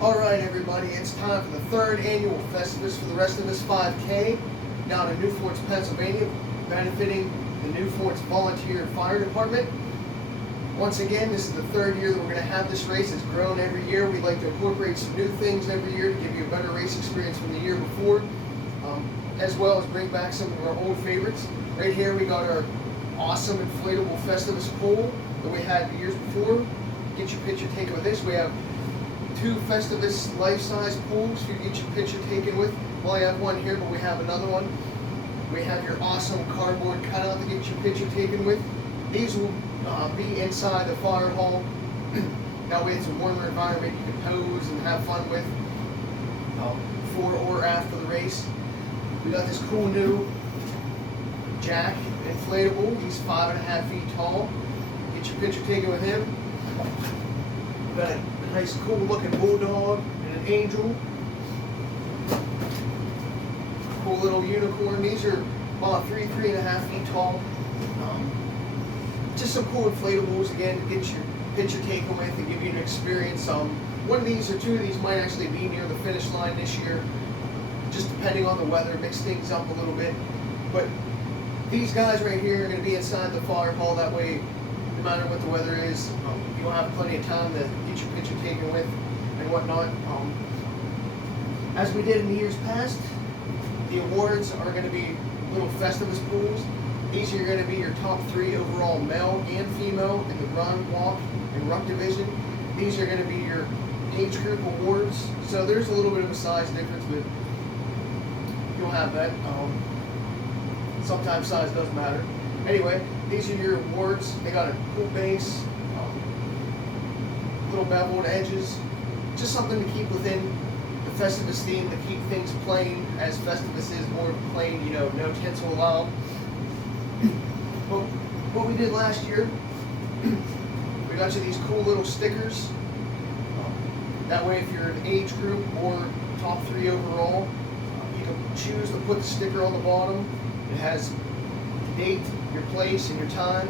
Alright everybody, it's time for the third annual Festivus for the Rest of Us 5K down in New Florence, Pennsylvania, benefiting the New Florence Volunteer Fire Department. Once again, this is the third year that we're going to have this race. It's grown every year. We like to incorporate some new things every year to give you a better race experience from the year before, as well as bring back some of our old favorites. Right here we got our awesome inflatable Festivus pool that we had the years before. Get your picture taken with this. We have two Festivus life-size pools you get your picture taken with. Well, I have one here, but we have another one. We have your awesome cardboard cutout to get your picture taken with. These will be inside the fire hall. That way it's a warmer environment you can pose and have fun with before or after the race. We got this cool new Jack inflatable. He's 5.5 feet tall. Get your picture taken with him. We got a nice cool looking bulldog and an angel. Cool little unicorn. These are about 3.5 feet tall. Just some cool inflatables again to get your picture taken with and give you an experience. One of these or two of these might actually be near the finish line this year, just depending on the weather, mix things up a little bit. But these guys right here are going to be inside the fire hall. That way, no matter what the weather is, you'll have plenty of time to get your picture taken with and whatnot. As we did in the years past, the awards are going to be little Festivus pools. These are going to be your top 3 overall male and female in the run, walk, and ruck division. These are going to be your age group awards. So there's a little bit of a size difference, but you'll have that. Sometimes size doesn't matter. Anyway, these are your awards. They got a cool base, little beveled edges, just something to keep within the Festivus theme, to keep things plain, as Festivus is more plain, you know, no tinsel allowed. Well, what we did last year, we got you these cool little stickers. That way, if you're an age group or top 3 overall, you can choose to put the sticker on the bottom. It has the date, your place, and your time.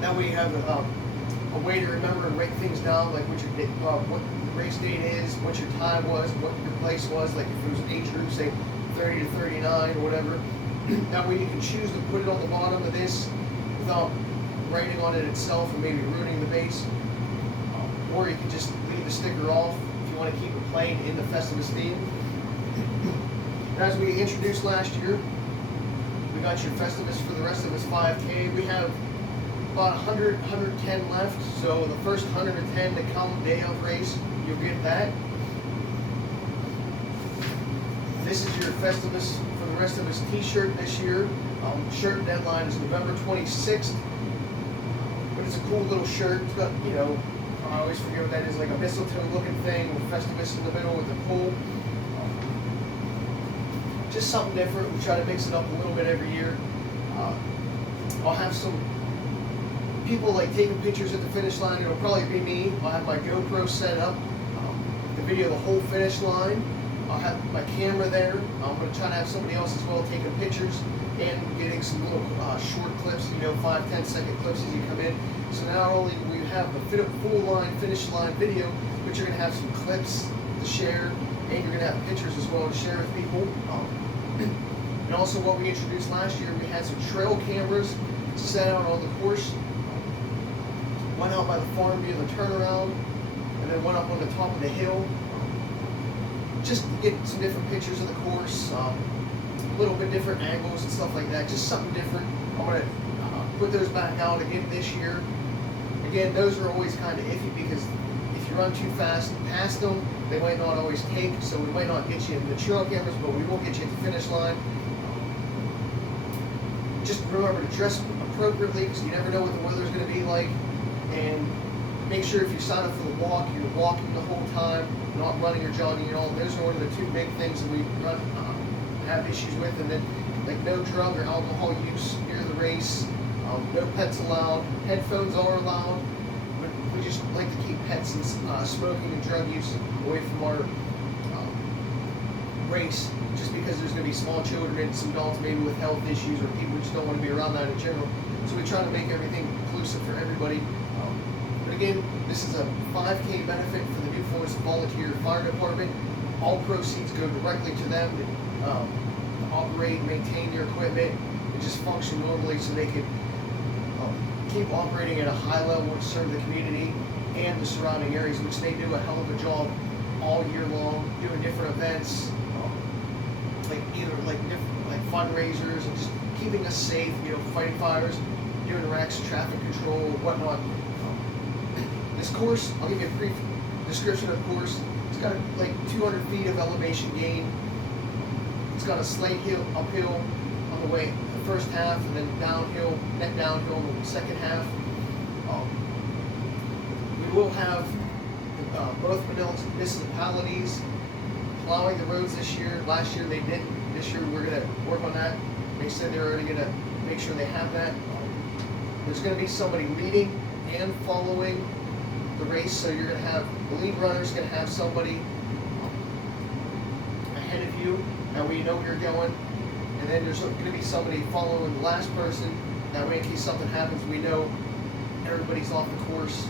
That way you have a way to remember and write things down, like what the race date is, what your time was, what your place was, like if it was an age group, say 30 to 39 or whatever. That way you can choose to put it on the bottom of this without writing on it itself and maybe ruining the base. Or you can just leave the sticker off if you want to keep it plain in the Festivus theme. As we introduced last year, we got your Festivus for the Rest of Us 5K. We have about 110 left, so the first 110 to come day of race, you'll get that. This is your Festivus for the Rest of Us t-shirt this year. Shirt deadline is November 26th. But it's a cool little shirt. It's got, you know, I always forget what that is, like a mistletoe looking thing with Festivus in the middle with the pool. Just something different. We try to mix it up a little bit every year. I'll have some people like taking pictures at the finish line. It'll probably be me. I'll have my GoPro set up to video the whole finish line. I'll have my camera there. I'm going to try to have somebody else as well taking pictures and getting some little short clips, you know, 5-10 second clips as you come in. So not only do we have the full line, finish line video, but you're going to have some clips to share, and you're going to have pictures as well to share with people. And also what we introduced last year, we had some trail cameras set out on the course. Went out by the farm via the turnaround, and then went up on the top of the hill. Just to get some different pictures of the course, a little bit different angles and stuff like that. Just something different. I'm going to put those back out again this year. Again, those are always kind of iffy because if you run too fast past them, they might not always take, so we might not get you in the trail cameras, but we will get you at the finish line. Just remember to dress appropriately because you never know what the weather's going to be like. And make sure if you sign up for the walk, you're walking the whole time, not running or jogging at all. Those are one of the 2 big things that we have issues with. And then, like, no drug or alcohol use near the race, no pets allowed. Headphones are allowed, but we just like to keep pets and smoking and drug use away from our race, just because there's going to be small children and some adults maybe with health issues or people who just don't want to be around that in general. So we try to make everything inclusive for everybody. But again, this is a 5K benefit for the New Florence volunteer fire department. All proceeds go directly to them to operate, maintain their equipment, and just function normally so they can keep operating at a high level to serve the community and the surrounding areas, which they do a hell of a job all year long, doing different events, like either like different like fundraisers and just keeping us safe, fighting fires, doing wrecks, traffic control, whatnot. This course, I'll give you a brief description of the course. It's got like 200 feet of elevation gain. It's got a slight uphill on the way, the first half, and then downhill, net downhill in the second half. We will have both municipalities plowing the roads this year. Last year they didn't. This year we're going to work on that. They said they're already going to make sure they have that. There's going to be somebody leading and following the race, so you're going to have the lead runner's going to have somebody ahead of you, that way you know where you're going, and then there's going to be somebody following the last person, that way in case something happens we know everybody's off the course.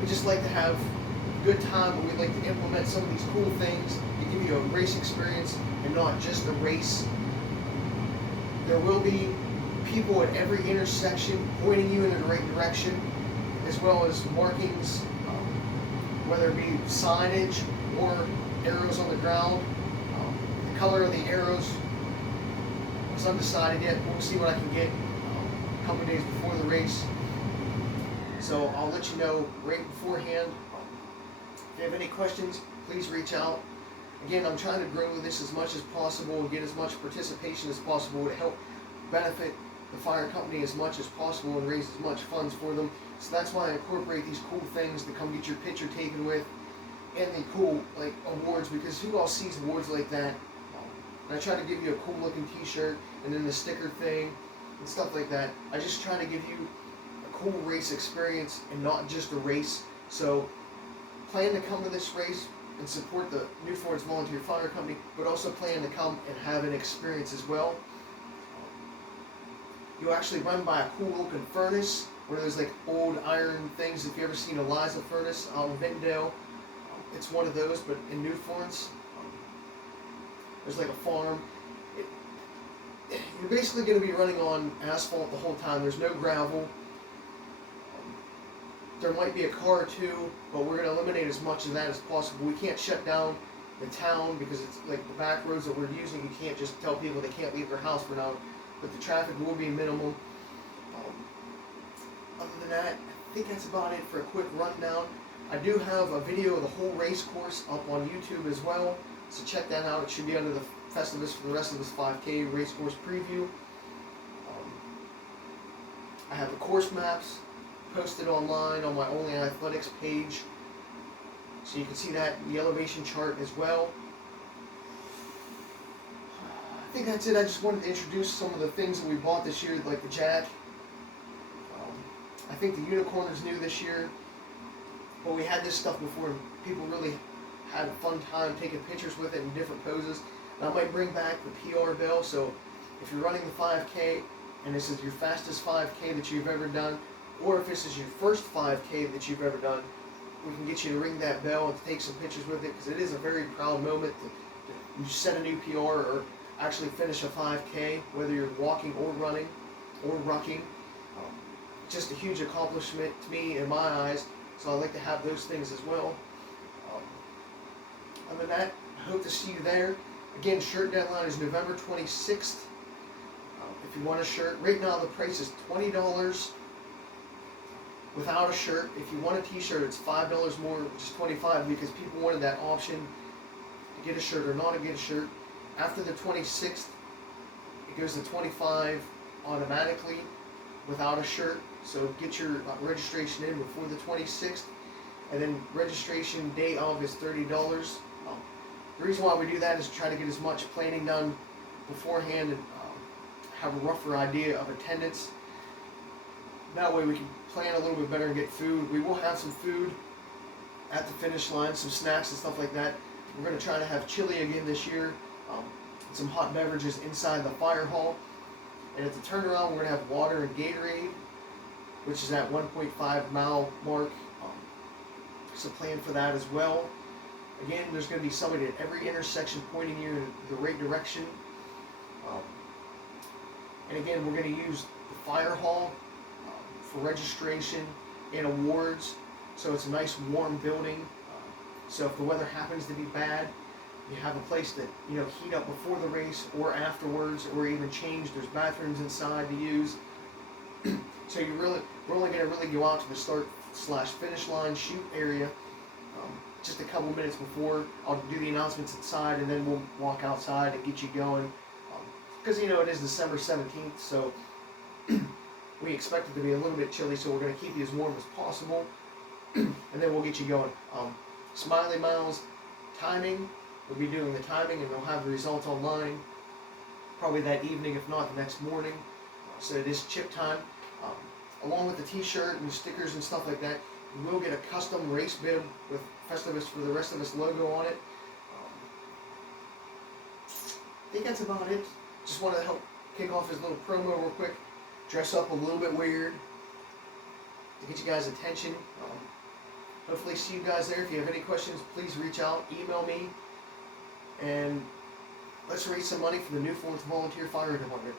We just like to have a good time, but we like to implement some of these cool things to give you a race experience and not just a race. There will be people at every intersection pointing you in the right direction, as well as markings, whether it be signage or arrows on the ground. The color of the arrows is undecided yet. We'll see what I can get a couple of days before the race. So I'll let you know right beforehand. If you have any questions, please reach out. Again, I'm trying to grow this as much as possible and get as much participation as possible to help benefit the fire company as much as possible and raise as much funds for them. So that's why I incorporate these cool things to come get your picture taken with, and the cool like awards, because who else sees awards like that? And I try to give you a cool looking t-shirt and then the sticker thing and stuff like that. I just try to give you a cool race experience and not just a race. So plan to come to this race and support the New Florence Volunteer Fire Company, but also plan to come and have an experience as well. You actually run by a cool looking furnace, where there's like old iron things. If you ever seen Eliza furnace out in Ventdale, it's one of those, but in New Florence, there's like a farm. You're basically going to be running on asphalt the whole time. There's no gravel. There might be a car or two, but we're going to eliminate as much of that as possible. We can't shut down the town because it's like the back roads that we're using. You can't just tell people they can't leave their house for now, but the traffic will be minimal. Other than that, I think that's about it for a quick rundown. I do have a video of the whole race course up on YouTube as well, so check that out. It should be under the Festivus for the rest of this 5K race course preview. I have the course maps posted online on my Only Athletics page, so you can see that in the elevation chart as well. I think that's it. I just wanted to introduce some of the things that we bought this year, like the jack. I think the unicorn is new this year, but we had this stuff before and people really had a fun time taking pictures with it in different poses. And I might bring back the PR bell, so if you're running the 5K and this is your fastest 5K that you've ever done, or if this is your first 5K that you've ever done, we can get you to ring that bell and take some pictures with it, because it is a very proud moment to you set a new PR or actually finish a 5K, whether you're walking or running or rucking. Just a huge accomplishment to me in my eyes, so I like to have those things as well. Other than that, I hope to see you there. Again, shirt deadline is November 26th. If you want a shirt, right now the price is $20 without a shirt. If you want a t-shirt, it's $5 more, which is $25, because people wanted that option to get a shirt or not to get a shirt. After the 26th, it goes to $25 automatically without a shirt. So get your registration in before the 26th, and then registration day of is $30. The reason why we do that is to try to get as much planning done beforehand and have a rougher idea of attendance. That way we can plan a little bit better and get food. We will have some food at the finish line, some snacks and stuff like that. We're going to try to have chili again this year, some hot beverages inside the fire hall. And at the turnaround, we're going to have water and Gatorade, which is at 1.5 mile mark. So plan for that as well. Again, there's going to be somebody at every intersection pointing you in the right direction. Um, and again, we're going to use the fire hall for registration and awards. So it's a nice warm building. So if the weather happens to be bad, you have a place that, you know, heat up before the race or afterwards, or even change. There's bathrooms inside to use. So we're only going to really go out to the start/finish line shoot area just a couple minutes before. I'll do the announcements inside, and then we'll walk outside and get you going. Because you know it is December 17th, so we expect it to be a little bit chilly. So we're going to keep you as warm as possible, and then we'll get you going. Smiley Miles timing. We'll be doing the timing, and we'll have the results online probably that evening, if not the next morning. So it is chip time. Along with the t-shirt and stickers and stuff like that, you will get a custom race bib with Festivus for the Rest of Us logo on it. I think that's about it. Just wanted to help kick off his little promo real quick. Dress up a little bit weird to get you guys' attention. Hopefully see you guys there. If you have any questions, please reach out, email me, and let's raise some money for the new Florence Volunteer Fire Department.